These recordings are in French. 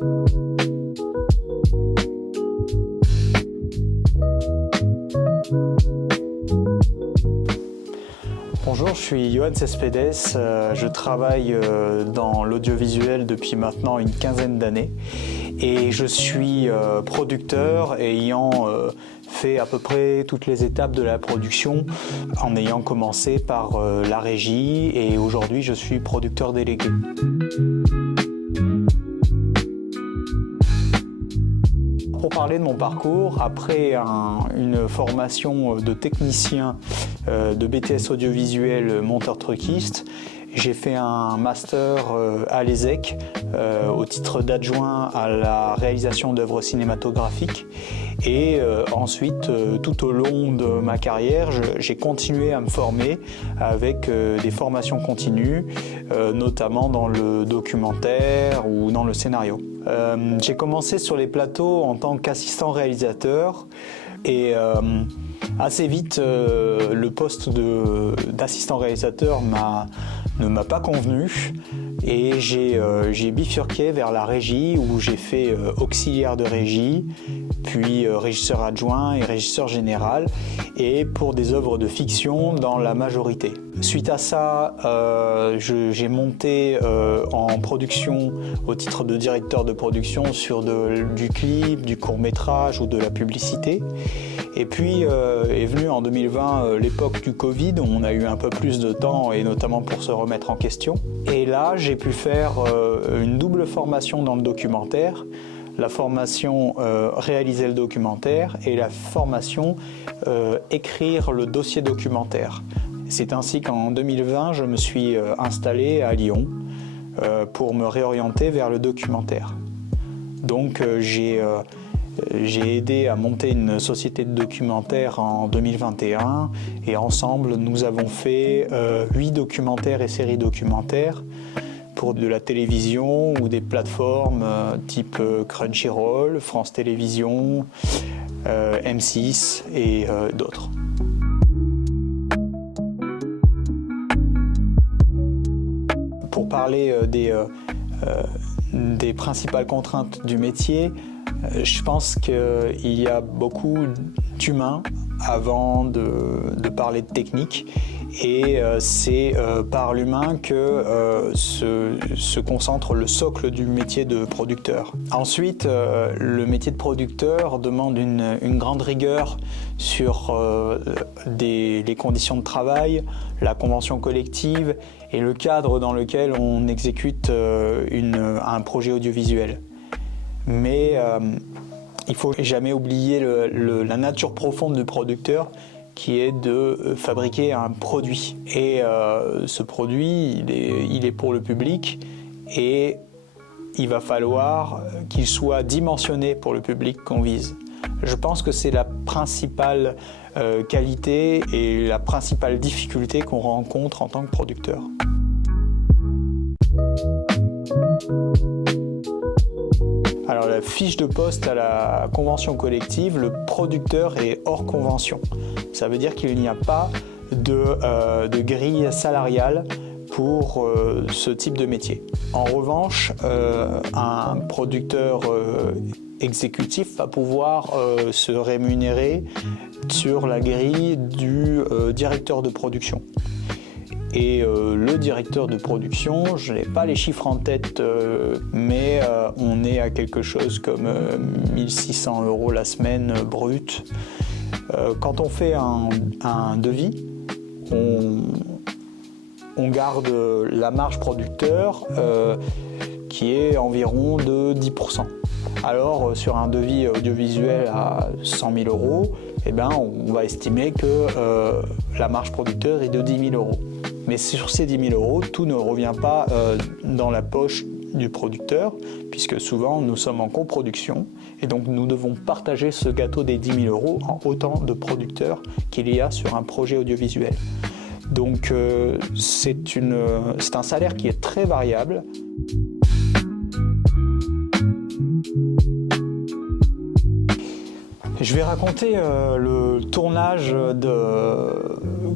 Bonjour, je suis Johan Cespedes, je travaille dans l'audiovisuel depuis maintenant une quinzaine d'années et je suis producteur ayant fait à peu près toutes les étapes de la production en ayant commencé par la régie et aujourd'hui je suis producteur délégué. Pour parler de mon parcours, après une formation de technicien de BTS audiovisuel monteur truquiste, j'ai fait un master à l'ESSEC au titre d'adjoint à la réalisation d'œuvres cinématographiques et ensuite tout au long de ma carrière j'ai continué à me former avec des formations continues notamment dans le documentaire ou dans le scénario. J'ai commencé sur les plateaux en tant qu'assistant réalisateur et assez vite le poste d'assistant réalisateur ne m'a pas convenu et j'ai bifurqué vers la régie où j'ai fait auxiliaire de régie, puis régisseur adjoint et régisseur général et pour des œuvres de fiction dans la majorité. Suite à ça, j'ai monté en production au titre de directeur de production sur du clip, du court-métrage ou de la publicité. Et puis est venue en 2020 l'époque du Covid, où on a eu un peu plus de temps et notamment pour se remettre en question. Et là, j'ai pu faire une double formation dans le documentaire, la formation réaliser le documentaire et la formation écrire le dossier documentaire. C'est ainsi qu'en 2020, je me suis installé à Lyon pour me réorienter vers le documentaire. Donc j'ai aidé à monter une société de documentaire en 2021 et ensemble nous avons fait 8 documentaires et séries documentaires pour de la télévision ou des plateformes type Crunchyroll, France Télévisions, M6 et d'autres. Pour parler des principales contraintes du métier, je pense qu'il y a beaucoup d'humains avant de parler de technique et c'est par l'humain que se concentre le socle du métier de producteur. Ensuite, le métier de producteur demande une grande rigueur sur les conditions de travail, la convention collective et le cadre dans lequel on exécute un projet audiovisuel. Mais il ne faut jamais oublier la nature profonde du producteur qui est de fabriquer un produit. Et ce produit, il est pour le public et il va falloir qu'il soit dimensionné pour le public qu'on vise. Je pense que c'est la principale qualité et la principale difficulté qu'on rencontre en tant que producteur. Alors la fiche de poste à la convention collective, le producteur est hors convention. Ça veut dire qu'il n'y a pas de grille salariale pour ce type de métier. En revanche, un producteur exécutif va pouvoir se rémunérer sur la grille du directeur de production. Et le directeur de production, je n'ai pas les chiffres en tête, mais on est à quelque chose comme 1 600 € la semaine brute. Quand on fait un devis, on garde la marge producteur qui est environ de 10%. Alors sur un devis audiovisuel à 100 000 €, eh ben, on va estimer que la marge producteur est de 10 000 €. Mais sur ces 10 000 €, tout ne revient pas dans la poche du producteur, puisque souvent nous sommes en coproduction, et donc nous devons partager ce gâteau des 10 000 € en autant de producteurs qu'il y a sur un projet audiovisuel. Donc c'est un salaire qui est très variable. Je vais raconter le tournage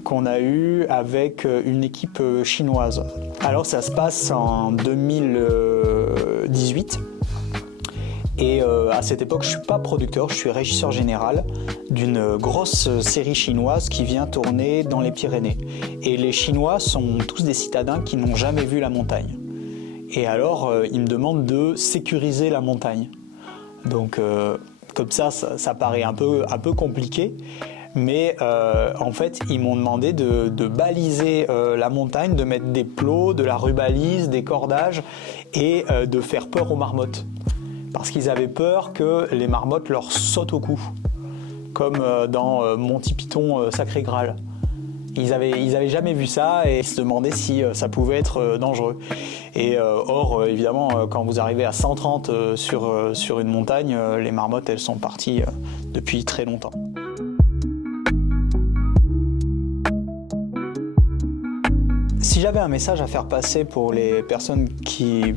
qu'on a eu avec une équipe chinoise. Alors ça se passe en 2018 Et à cette époque, je ne suis pas producteur, je suis régisseur général d'une grosse série chinoise qui vient tourner dans les Pyrénées. Et les Chinois sont tous des citadins qui n'ont jamais vu la montagne. Et alors, ils me demandent de sécuriser la montagne. Donc, comme ça paraît un peu compliqué. Mais en fait, ils m'ont demandé de baliser la montagne, de mettre des plots, de la rubalise, des cordages et de faire peur aux marmottes. Parce qu'ils avaient peur que les marmottes leur sautent au cou, comme dans Monty Python Sacré Graal. Ils avaient jamais vu ça et ils se demandaient si ça pouvait être dangereux. Et or, évidemment, quand vous arrivez à 130 sur une montagne, les marmottes, elles sont parties depuis très longtemps. Si j'avais un message à faire passer pour les personnes qui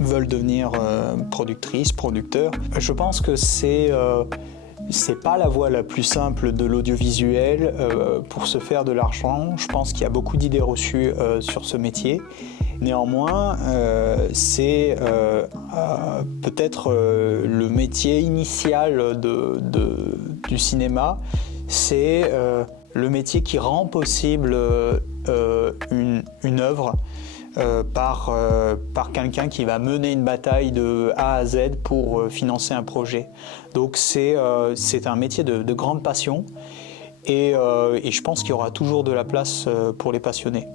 veulent devenir productrices, producteurs, je pense que c'est pas la voie la plus simple de l'audiovisuel pour se faire de l'argent. Je pense qu'il y a beaucoup d'idées reçues sur ce métier. Néanmoins, c'est peut-être le métier initial du cinéma. C'est le métier qui rend possible une œuvre par quelqu'un qui va mener une bataille de A à Z pour financer un projet. Donc c'est un métier de grande passion et je pense qu'il y aura toujours de la place pour les passionnés.